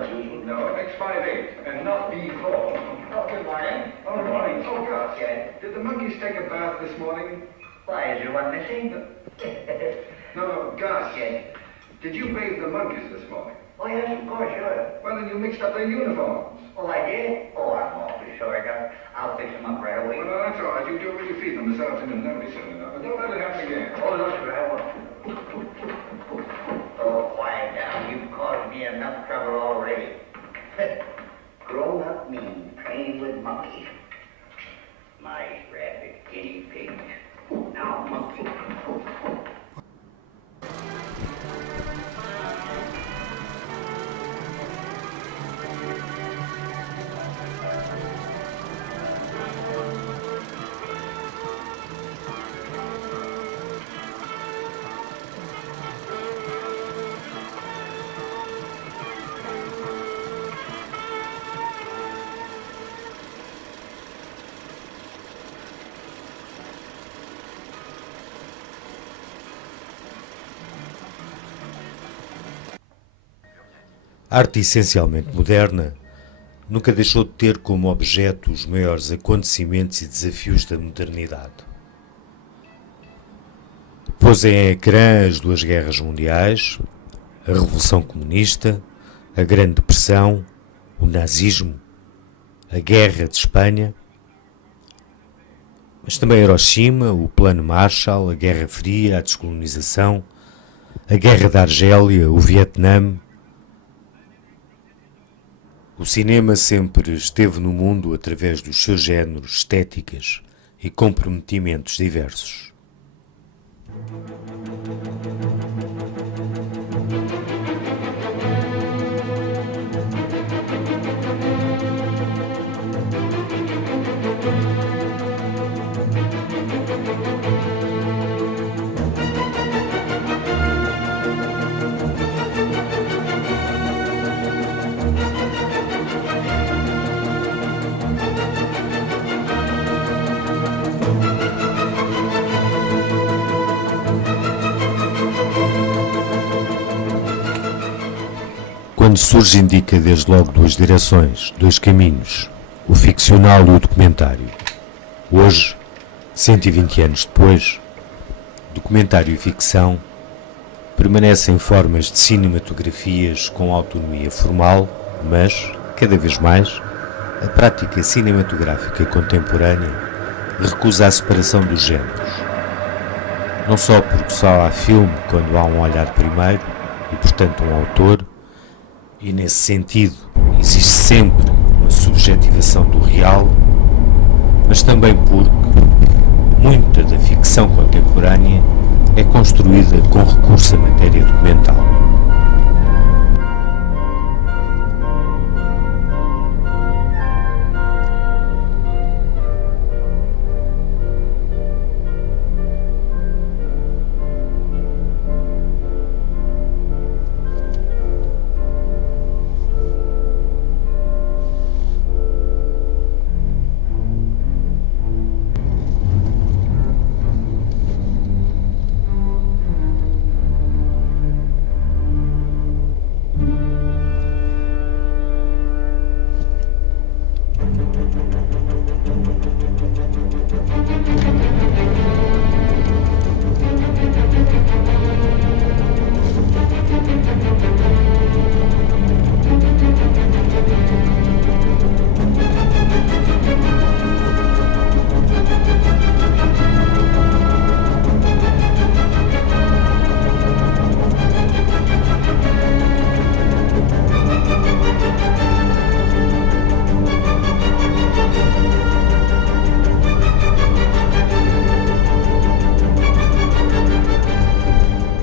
monkey. No, it makes 5-8, and not B4. Oh, good morning. Oh, good morning. Oh, Gus. Yes. Did the monkeys take a bath this morning? Why, is there one missing? No, Gus. Yes. Did you bathe the monkeys this morning? Oh, yes, of course, sure. Well, then you mixed up their uniforms. Oh, I did? Oh, I'm awfully sorry, Doc. I'll fix them up right away. Well, that's all right. You do really feed them this afternoon. That'll be soon enough. But don't let it happen again. Oh, no, sir, I won't. Oh, quiet down. You've caused me enough trouble already. Grown up me playing with monkeys. Mice, rabbit, guinea pigs. Now, monkey. A arte essencialmente moderna nunca deixou de ter como objeto os maiores acontecimentos e desafios da modernidade. Pôs em ecrã as duas guerras mundiais, a Revolução Comunista, a Grande Depressão, o nazismo, a Guerra de Espanha, mas também Hiroshima, o Plano Marshall, a Guerra Fria, a descolonização, a Guerra da Argélia, o Vietnã. O cinema sempre esteve no mundo através dos seus géneros, estéticas e comprometimentos diversos. Quando surge indica desde logo duas direções, dois caminhos, o ficcional e o documentário. Hoje, 120 anos depois, documentário e ficção permanecem formas de cinematografias com autonomia formal, mas, cada vez mais, a prática cinematográfica contemporânea recusa a separação dos géneros. Não só porque só há filme quando há um olhar primeiro e, portanto, um autor, e nesse sentido existe sempre uma subjetivação do real, mas também porque muita da ficção contemporânea é construída com recurso à matéria documental.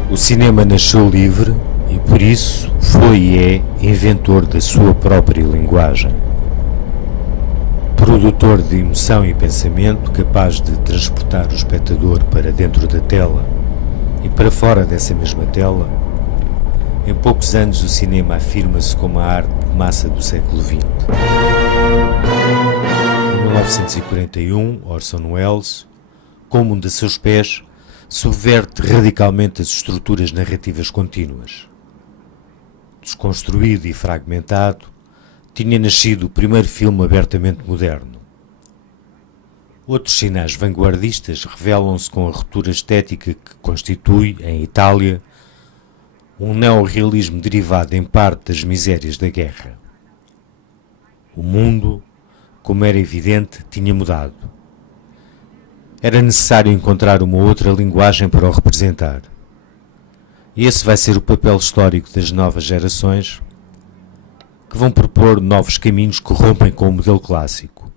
O cinema nasceu livre e, por isso, foi e é inventor da sua própria linguagem. Produtor de emoção e pensamento capaz de transportar o espectador para dentro da tela e para fora dessa mesma tela, em poucos anos o cinema afirma-se como a arte de massa do século XX. Em 1941, Orson Welles, como um de seus pés, subverte radicalmente as estruturas narrativas contínuas. desconstruído e fragmentado, tinha nascido o primeiro filme abertamente moderno. Outros sinais vanguardistas revelam-se com a ruptura estética que constitui, em Itália, um neorrealismo derivado em parte das misérias da guerra. O mundo, como era evidente, tinha mudado. Era necessário encontrar uma outra linguagem para o representar. E esse vai ser o papel histórico das novas gerações, que vão propor novos caminhos que rompem com o modelo clássico.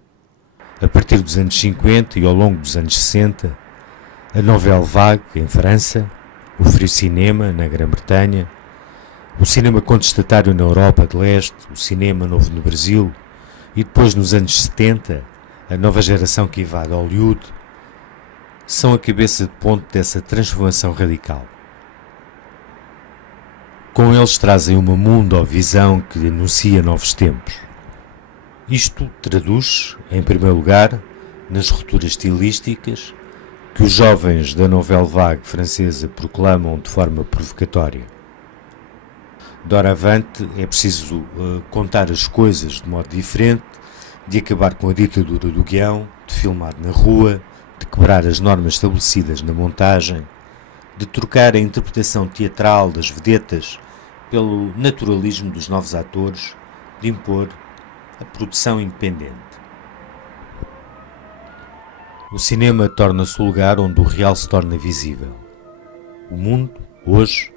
A partir dos anos 50 e ao longo dos anos 60, a Nouvelle Vague em França, o Free Cinema na Grã-Bretanha, o cinema contestatário na Europa de Leste, o cinema novo no Brasil e depois nos anos 70, a nova geração que invade Hollywood, são a cabeça de ponte dessa transformação radical. Com eles trazem uma mundo ou visão que anuncia novos tempos. Isto traduz, em primeiro lugar, nas rupturas estilísticas que os jovens da Nouvelle Vague francesa proclamam de forma provocatória. Doravante é preciso contar as coisas de modo diferente, de acabar com a ditadura do guião, de filmar na rua, de quebrar as normas estabelecidas na montagem, de trocar a interpretação teatral das vedetas pelo naturalismo dos novos atores, de impor a produção independente. O cinema torna-se o lugar onde o real se torna visível. O mundo, hoje,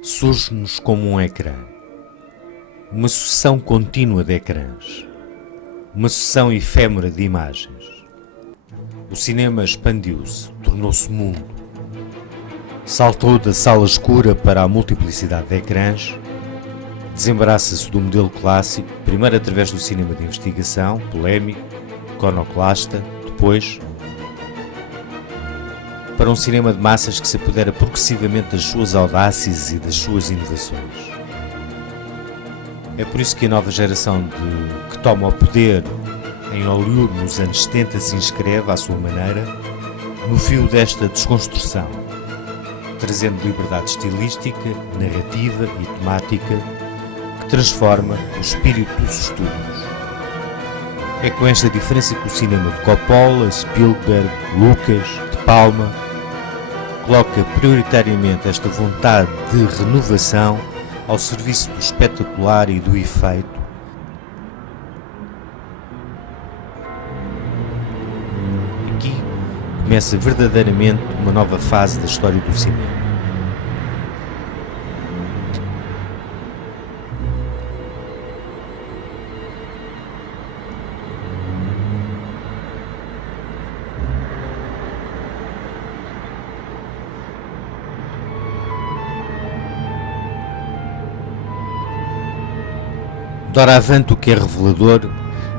surge-nos como um ecrã. Uma sucessão contínua de ecrãs. Uma sucessão efêmera de imagens. O cinema expandiu-se, tornou-se mundo. Saltou da sala escura para a multiplicidade de ecrãs, desembaraça-se do modelo clássico, primeiro através do cinema de investigação, polémico, iconoclasta, depois para um cinema de massas que se apodera progressivamente das suas audácias e das suas inovações. É por isso que a nova geração que toma o poder em Hollywood nos anos 70 se inscreve, à sua maneira, no fio desta desconstrução, trazendo liberdade estilística, narrativa e temática que transforma o espírito dos estudos. É com esta diferença que o cinema de Coppola, Spielberg, Lucas, De Palma coloca prioritariamente esta vontade de renovação ao serviço do espetacular e do efeito. Aqui começa verdadeiramente uma nova fase da história do cinema. Doravante, o que é revelador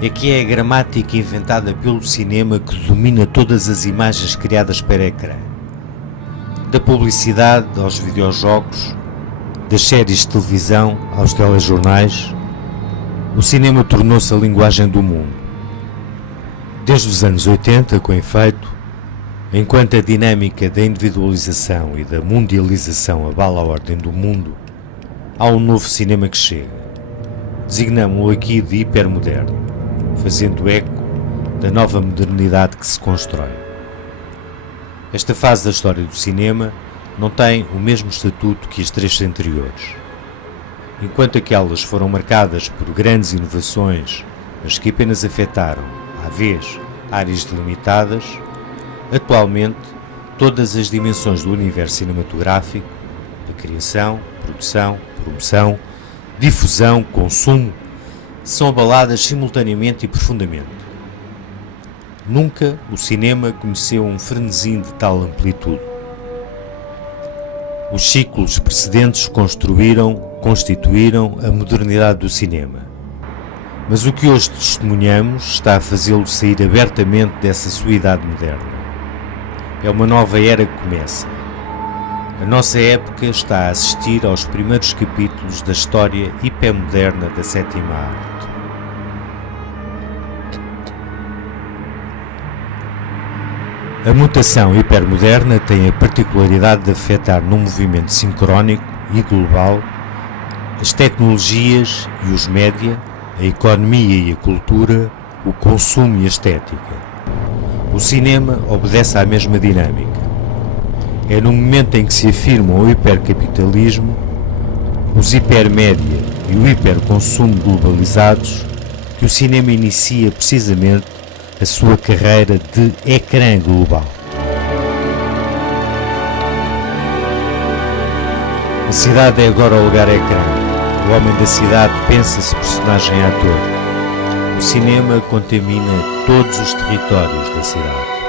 é que é a gramática inventada pelo cinema que domina todas as imagens criadas para ecrã. Da publicidade aos videojogos, das séries de televisão aos telejornais, o cinema tornou-se a linguagem do mundo. Desde os anos 80, com efeito, enquanto a dinâmica da individualização e da mundialização abala a ordem do mundo, há um novo cinema que chega. Designamo-o aqui de hipermoderno, fazendo eco da nova modernidade que se constrói. Esta fase da história do cinema não tem o mesmo estatuto que as três anteriores. Enquanto aquelas foram marcadas por grandes inovações, mas que apenas afetaram, à vez, áreas delimitadas, atualmente todas as dimensões do universo cinematográfico, da criação, produção, promoção, difusão, consumo, são abaladas simultaneamente e profundamente. Nunca o cinema conheceu um frenesim de tal amplitude. Os ciclos precedentes constituíram a modernidade do cinema. Mas o que hoje testemunhamos está a fazê-lo sair abertamente dessa sua idade moderna. É uma nova era que começa. A nossa época está a assistir aos primeiros capítulos da história hipermoderna da sétima arte. A mutação hipermoderna tem a particularidade de afetar num movimento sincrónico e global As tecnologias e os média, a economia e a cultura, o consumo e a estética. O cinema obedece à mesma dinâmica. É no momento em que se afirmam o hipercapitalismo, os hipermédia e o hiperconsumo globalizados que o cinema inicia precisamente a sua carreira de ecrã global. A cidade é agora o lugar ecrã. O homem da cidade pensa-se personagem ator. O cinema contamina todos os territórios da cidade.